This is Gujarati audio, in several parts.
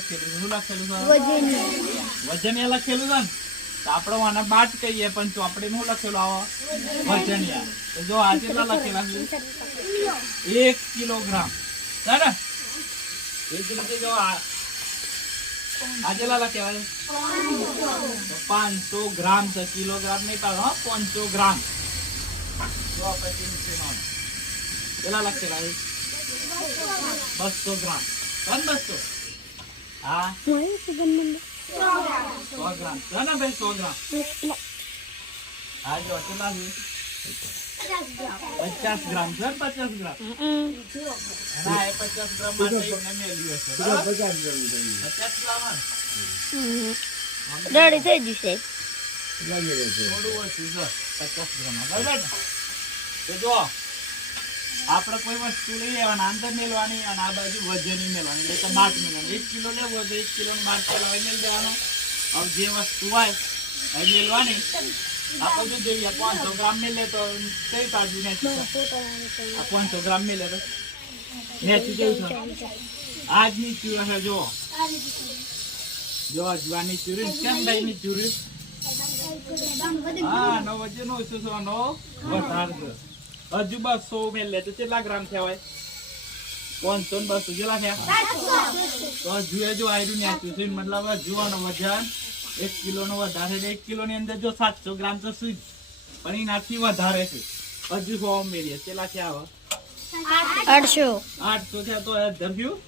લખેલું શું લખેલું છે વજનિયા લખેલું છે ને તો આપણે આને બાટ કહીએ પણ ચોપડી શું લખેલું આવો વજનિયા તો જો આ કેટલા લખેલા છે 1 કિલોગ્રામ છે ને એ જ રીતે જો આ કેટલા લખેલા છે 500 ગ્રામ છે કિલોગ્રામ નહીં પાડો 500 ગ્રામ જો આપણે કેટલા લખેલા છે 200 ગ્રામ કન 200 હા 100 ગ્રામ છે ને ભાઈ 100 ગ્રામ હા જો કેટલા છે 50 ગ્રામ છે 50 ગ્રામ ના એ 50 ગ્રામ માટે એને મેલ્યું છે 50 ગ્રામ રેડી થઈ જશે થોડું ઓછું છે 50 ગ્રામ બરાબર ને તો જો આપણે કોઈ વસ્તુ લઈ લેવાના અંદર મેળવાની અને આ બાજુ વજની મેળવાની એટલે બાટ મેળવાની 1 કિલો લેવો તો 1 કિલો બાટ પેલા મેળ દેવાનો હવે જે વસ્તુ હોય એ મેળવાની આપણે જો જોઈએ 500 ગ્રામ મેળે તો કઈ બાજુ નથી 500 ગ્રામ મેળે તો નેચી જેવું છે આજની ચૂર છે જો જુવાની ચૂરી કેમ ભાઈ ની ચૂરી હા નો વજન ઓછું છે નો વધારે છે હજુ 200 મેલ લે તો કેટલા ગ્રામ થયા હોય 500 ને 200 કેટલા થયા તો હજુ જો આયરું નેચું છે મતલબ જુવાનો વજન 1 કિલો નો વધારે 1 કિલો ની અંદર જો 700 ગ્રામ તો સુઈ પણ એનાથી વધારે છે હજુ 100 મેળીએ કેટલા થયા હવે 800 થયા તો ધર્યું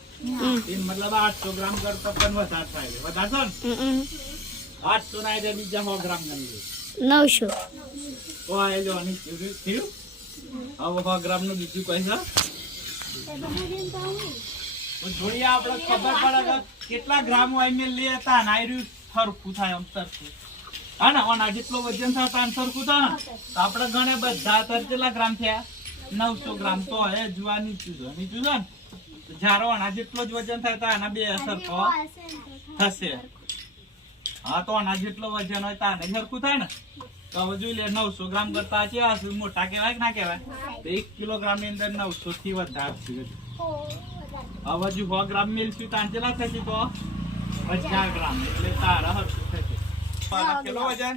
મતલબ 800 ગ્રામ કરતા પણ વધારે થાય વધારે છે ને 800 ના એટલે બીજા 100 ગ્રામ ગણી 900 તો આ જો આની થયું હવે 100 ગ્રામ નું બીજું કઈ છે તો જોઈએ આપણે ખબર પડે કે કેટલા ગ્રામ હોય મેં લેતા નાયરું સરખું થાય આમ સરખું હા ને ઓના જેટલો વજન થાય તાન સરખું થાય ને તો આપણે ગણે બધા તર કેટલા ગ્રામ થયા 900 ગ્રામ તો હે જુવાની નીચું છે ને જ્યારે આના જેટલો જ વજન થાય તો આના બે સરખો થશે હા તો આના જેટલો વજન હોય તો આને સરખું થાય ને તો હવે જોઈ લે 900 ગ્રામ કરતા કેવા છે મોટા કહેવાય કે ના કહેવાય તો 1 કિલોગ્રામ ની અંદર 900 થી વધારે છે હવે જો 100 ગ્રામ મેળશું તો કેટલા થશે તો 50 ગ્રામ એટલે તારા હરશું થશે કેટલો વજન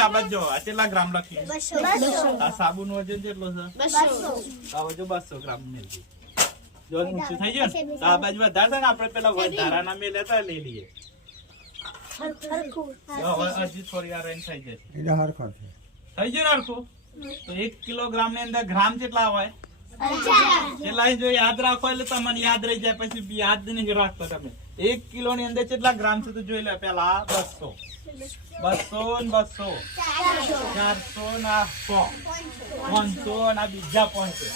આ બાજુ આ કેટલા ગ્રામ લખી 200 આ સાબુ નું વજન કેટલો છે 200 હવે જો 200 ગ્રામ મેળવી જો ઊંચું થઈ ગયું ને તો આ બાજુ વધારે છે ને આપણે પેલા વધારાના મેલે તો લઈ લઈએ હજી થોડી વાર થઈ જશે થઈ ગયું હરખું તો 1 કિલોગ્રામ ની અંદર ગ્રામ કેટલા હોય કેટલા જો યાદ રાખો એટલે તમને યાદ રહી જાય પછી યાદ નહીં રાખતો તમે 1 કિલો ની અંદર કેટલા ગ્રામ છે તો જોઈ લે પેલા 200 200 ને 200 400 ના 100 500 ના બીજા 500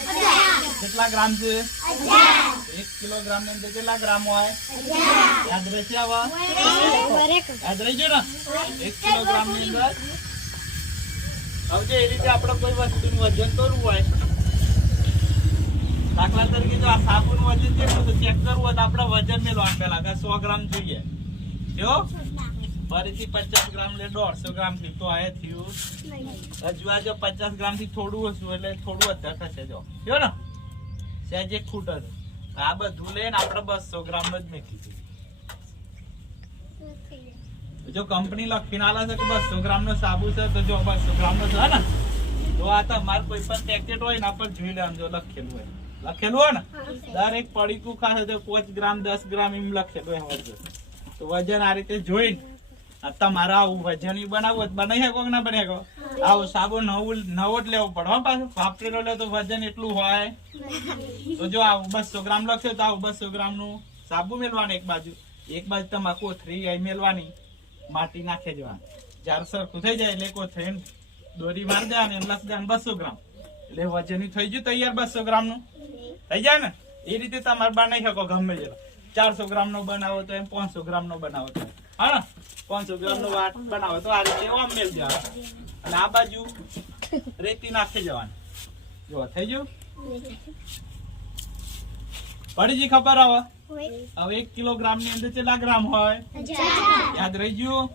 કેટલા ગ્રામ છે 1 કિલોગ્રામ ની અંદર કેટલા ગ્રામ હોય યાદ રહેશે આવા યાદ રહી ગયો ને 1 કિલોગ્રામ ની અંદર હવે એ રીતે આપણે કોઈ વસ્તુનું વજન કરવું હોય દાખલા તરીકે જો આ સાબુનું વજન કેટલું છે ચેક કરવું હોય તો આપણે વજન મેળવાનું પેલા કે 100 ગ્રામ જોઈએ જો ફરીથી 50 ગ્રામ લે 150 ગ્રામ થી તો આ થયું હજુ આ જો 50 ગ્રામ થી થોડું ઓછું એટલે થોડું વધારે થશે જો જો ને સહેજ એક ખૂટ હશે આ બધું લઈને આપણે 200 ગ્રામ જ મેકી દીધું જો કંપની લખીને આલે છે કે 200 ગ્રામ નો સાબુ છે તો જો 200 ગ્રામ નો છે ને તો આ તમારે કોઈ પણ પેકેટ હોય ને પર જોઈ લેવાનું જો લખેલું હોય ને દરેક પડીકું ખાશે તો 5 ગ્રામ 10 ગ્રામ એમ લખેલું હોય તો વજન આ રીતે જોઈને તમારા આવું વજન બનાવવું બનાવી શકો કે ના બની શકો આવું સાબુ નવો જ લેવો પડે હો પાછું વાપરેલો લે તો વજન એટલું હોય તો જો આવું 200 ગ્રામ લખ્યો તો આવું 200 ગ્રામ નું સાબુ મેળવાનું એક બાજુ તમારે કોથળી મેળવાની માટી નાખી દેવાની જયારે સરખું થઈ જાય એટલે કોથળી દોરી મારી દેવાની એમ લખી દેવાનું 200 ગ્રામ એટલે વજન થઈ ગયું તૈયાર 200 ગ્રામ નું થઈ જાય ને એ રીતે તમારે બનાવી શકો ગમે જેટલો 400 ગ્રામ નો બનાવો તો એમ 500 ગ્રામ નો બનાવો તો હા 500 ગ્રામ નો વાટ બનાવો તો આ રીતે આમ મેળ દેવાનું અને આ બાજુ રેતી નાખી જવાની જો થઈ ગયું પડી જી ખબર હવે 1 કિલોગ્રામ ની અંદર કેટલા ગ્રામ હોય યાદ રહી ગયું